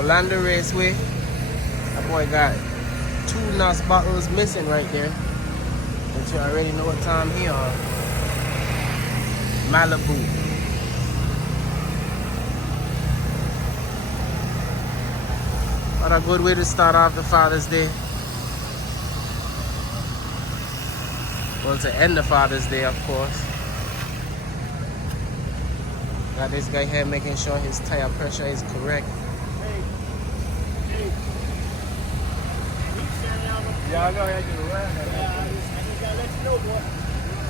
Orlando Raceway. That boy got 2 NOS bottles missing right there. But you already know what time he on. Malibu. What a good way to start off the Father's Day. Well, to end the Father's Day, of course. Got this guy here making sure his tire pressure is correct. Yeah, I know I can run. I just gotta let you know, boy.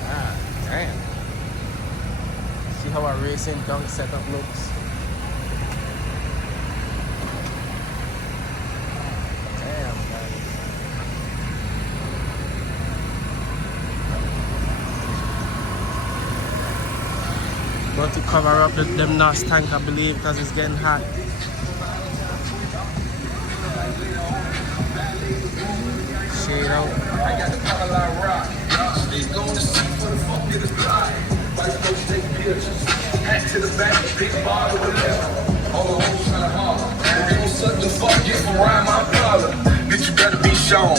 Ah, damn. See how our racing dunk setup looks? Damn, man. Got to cover up them NOS tank, I believe, because it's getting hot. Shade out. I got the Caroline rock. They going to see for the fuck it is fly. White folks take pictures. Hat to the back, big bottle with left. All the hoes trying to holler. And they gon' suck the fuck get from around my collar. Bitch, you better be shown.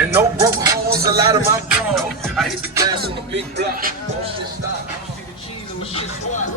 And no broke holes, a lot of my phone. I hit the gas on the big block. Oh shit, stop. See the cheese in my shit squat.